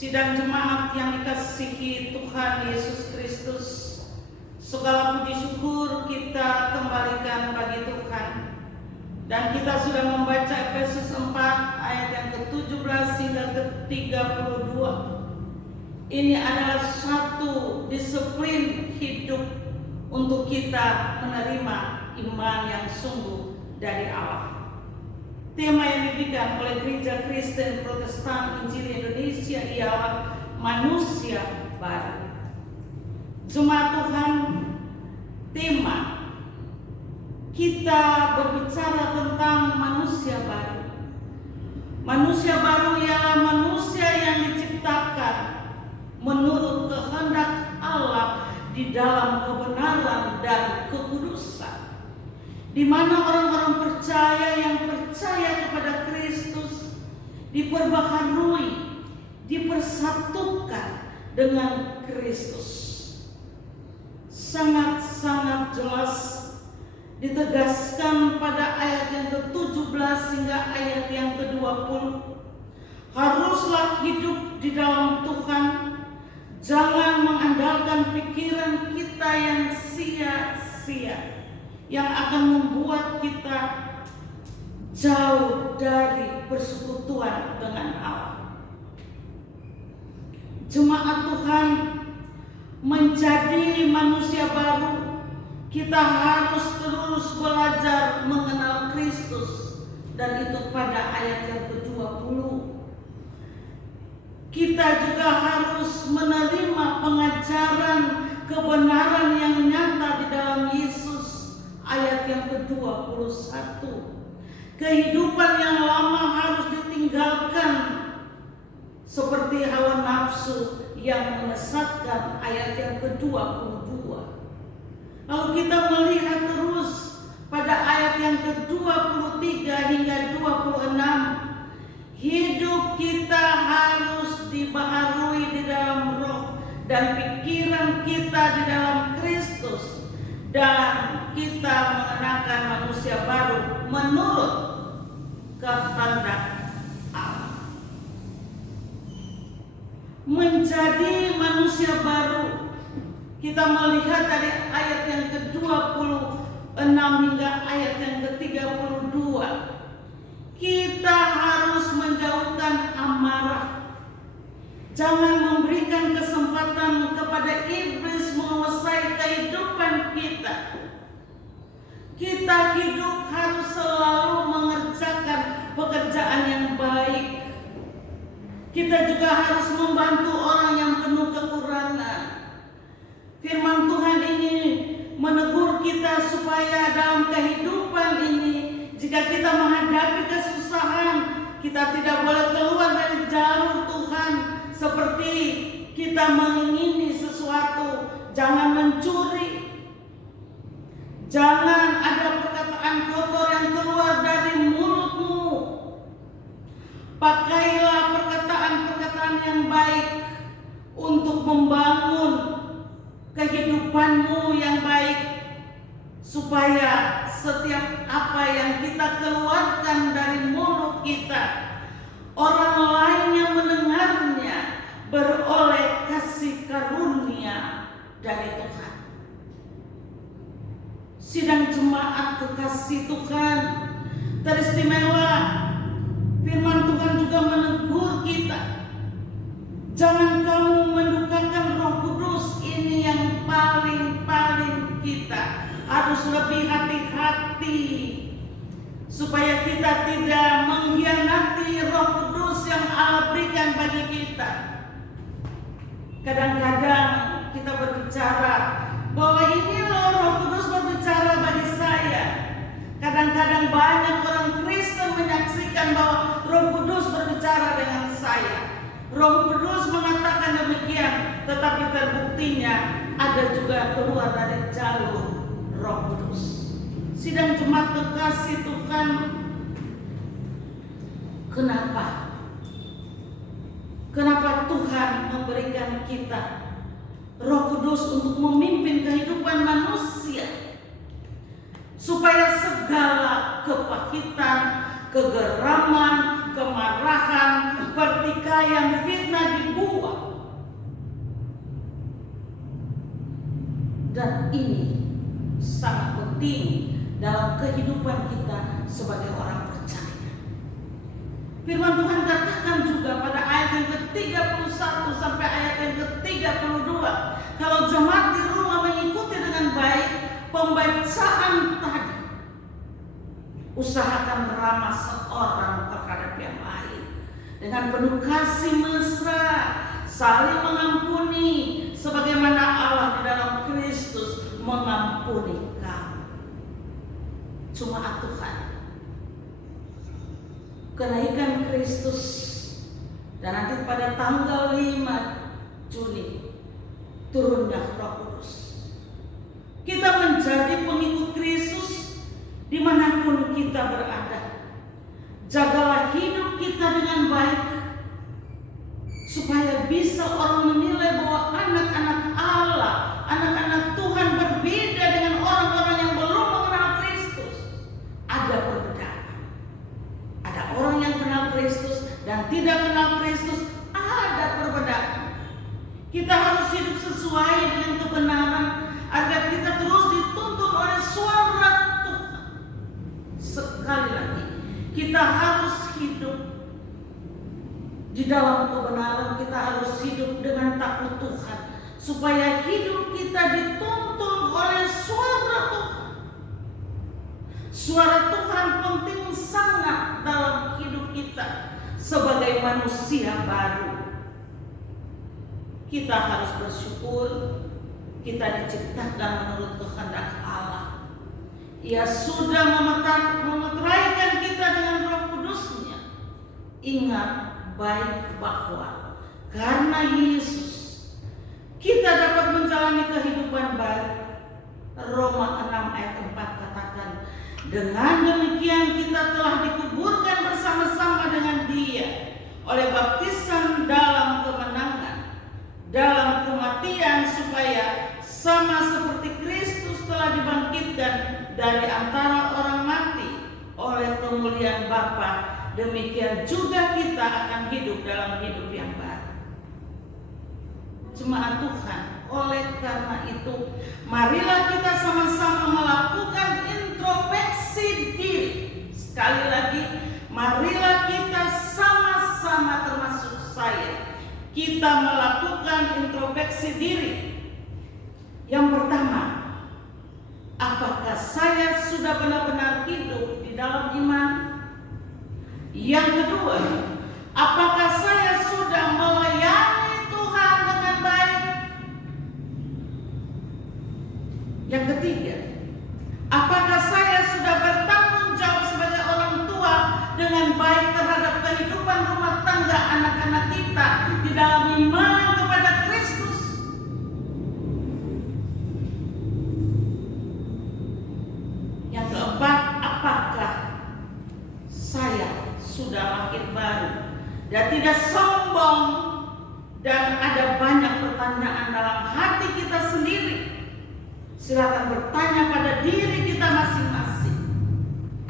Sidang jemaat yang dikasihi Tuhan Yesus Kristus, segala puji syukur kita kembalikan bagi Tuhan. Dan kita sudah membaca Efesus 4 ayat yang ke-17 hingga ke-32. Ini adalah satu disiplin hidup untuk kita menerima iman yang sungguh dari Allah. Tema yang diberikan oleh Gereja Kristen Protestan Injil Indonesia ialah manusia baru. Jemaat Tuhan, tema kita berbicara tentang manusia baru. Manusia baru ialah manusia yang diciptakan menurut kehendak Allah di dalam kebenaran dan kekudusan, di mana orang-orang percaya yang percaya kepada Kristus diperbaharui, dipersatukan dengan Kristus. Sangat-sangat jelas ditegaskan pada ayat yang ke-17 hingga ayat yang ke-20. Haruslah hidup di dalam Tuhan, jangan mengandalkan pikiran kita yang sia-sia, yang akan membuat kita jauh dari persekutuan dengan Allah. Jemaat Tuhan, menjadi manusia baru, kita harus terus belajar mengenal Kristus, dan itu pada ayat yang ke-20. Kita juga harus menerima pengajaran kebenaran yang nyata di dalam Yesus, ayat yang ke-21. Kehidupan yang lama harus ditinggalkan, seperti hawa nafsu yang menyesatkan, ayat yang ke-22. Lalu kita melihat terus pada ayat yang ke-23 hingga 26. Hidup kita harus dibaharui di dalam roh dan pikiran kita di dalam Kristus, dan kita mengenakan manusia baru menurut kehendak Allah. Menjadi manusia baru, kita melihat dari ayat yang ke-26 hingga ayat yang ke-32. Kita harus menjauhkan amarah. Jangan memberikan kesempatan kepada iblis menguasai kehidupan kita. Kita hidup harus selalu mengerjakan pekerjaan yang baik. Kita juga harus membantu orang yang penuh kekurangan. Firman Tuhan ini menegur kita supaya dalam kehidupan ini, jika kita menghadapi kesusahan, kita tidak boleh keluar dari jalur Tuhan seperti kita mengingini sesuatu. Jangan mencuri, jangan ada perkataan kotor yang keluar dari mulutmu. Pakailah perkataan-perkataan yang baik untuk membangun kehidupanmu yang baik, supaya setiap apa yang kita keluarkan dari mulut kita, orang lain yang mendengarnya beroleh kasih karunia dari Tuhan. Sidang jemaat kekasih Tuhan, teristimewa firman Tuhan juga menegur kita. Jangan kamu mendukakan Roh Kudus. Ini yang paling kita harus lebih hati-hati, supaya kita tidak mengkhianati Roh Kudus yang Allah berikan bagi kita. Kadang-kadang kita berbicara bahwa ini loh Roh Kudus berbicara bagi saya. Kadang-kadang banyak orang Kristen menyaksikan bahwa Roh Kudus berbicara dengan saya. Roh Kudus mengatakan demikian, tetapi terbuktinya ada juga keluar dari jalur Roh Kudus. Sidang jemaat kekasih Tuhan, kenapa Tuhan memberikan kita Roh Kudus untuk memimpin kehidupan manusia, supaya segala kepahitan, kegeraman, kemarahan, pertikaian, fitnah dibuang. Dan ini sangat penting dalam kehidupan kita sebagai orang percaya. Firman Tuhan katakan juga pada ayat yang ke-31 sampai ayat yang ke-32, kalau jemaat di rumah mengikuti dengan baik pembacaan tadi, usahakan ramah seorang terhadap yang lain dengan penuh kasih mesra, saling mengampuni sebagaimana Allah di dalam Kristus mengampuni kamu. Cuma Tuhan, kenaikan Kristus, dan nanti pada tanggal 5 Juni turunnya Roh Kudus. Kita menjadi pengikut Kristus dimanapun kita berada. Jagalah hidup kita dengan baik, supaya bisa orang menilai bahwa anak-anak Allah, anak-anak Tuhan berbeda dengan orang-orang yang belum mengenal Kristus. Ada perbedaan. Ada orang yang kenal Kristus dan tidak kenal Kristus, ada perbedaan. Kita harus hidup sesuai dengan kebenaran agar kita terus dituntun oleh suara Tuhan. Sekali lagi, kita harus hidup di dalam kebenaran, kita harus hidup dengan takut Tuhan, supaya hidup kita dituntun oleh suara Tuhan. Suara Tuhan penting sangat dalam hidup kita sebagai manusia baru. Kita harus bersyukur kita diciptakan menurut kehendak Allah. Ia sudah memeteraikan kita dengan Roh Kudus-Nya. Ingat baik bahwa karena Yesus kita dapat menjalani kehidupan baru. Roma 6 ayat 4 katakan, dengan demikian kita telah dikuburkan bersama-sama dengan Dia oleh baptisan dalam kemenangan, dalam kematian, supaya sama seperti Kristus telah dibangkitkan dari antara orang mati oleh kemuliaan Bapa, demikian juga kita akan hidup dalam hidup yang baru. Jemaat Tuhan, oleh karena itu marilah kita sama-sama melakukan introspeksi diri. Sekali lagi, marilah kita sama-sama, termasuk saya, kita melakukan introspeksi diri. Yang pertama, apakah saya sudah benar-benar hidup di dalam iman? Yang kedua, apakah saya sudah melayani Tuhan dengan baik? Yang ketiga, apakah saya sudah bertanggung jawab sebagai orang tua dengan baik terhadap kehidupan rumah tangga anak-anak kita di dalam iman kepada Kristus? Yang keempat, apakah saya sudah lahir baru dan tidak sombong dan ada banyak pertanyaan dalam hati kita sendiri? Silakan bertanya pada diri kita masing-masing.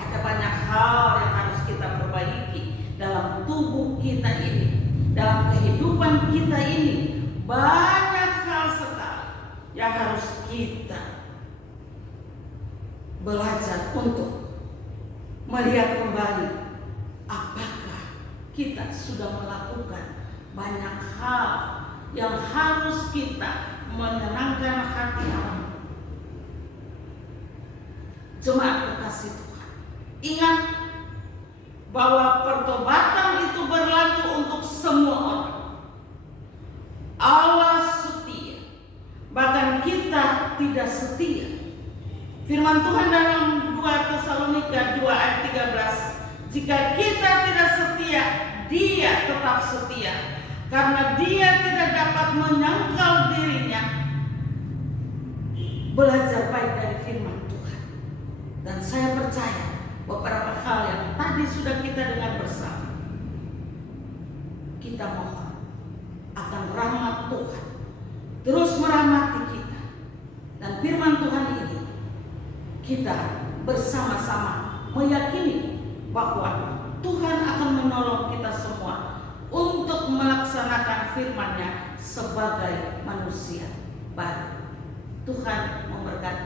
Ada banyak hal yang harus kita perbaiki dalam tubuh kita ini, dalam kehidupan kita ini. Banyak hal sekali yang harus kita belajar untuk melihat kembali apakah kita sudah melakukan banyak hal yang harus kita menyenangkan hati Allah. Jemaat kekasih Tuhan, ingat bahwa pertobatan itu berlaku untuk semua orang. Allah setia, bahkan kita tidak setia. Firman Tuhan dalam 2 Tesalonika 2 ayat 13, jika kita tidak setia, Dia tetap setia, karena Dia tidak dapat menyangkal dirinya. Belajar baik dari firman Tuhan, dan saya percaya beberapa hal yang tadi sudah kita dengar bersama, kita mohon akan rahmat Tuhan terus merahmati kita, dan firman Tuhan ini kita bersama-sama meyakini bahwa Tuhan akan menolong kita semua untuk melaksanakan firman-Nya sebagai manusia baru. Tuhan memberkati.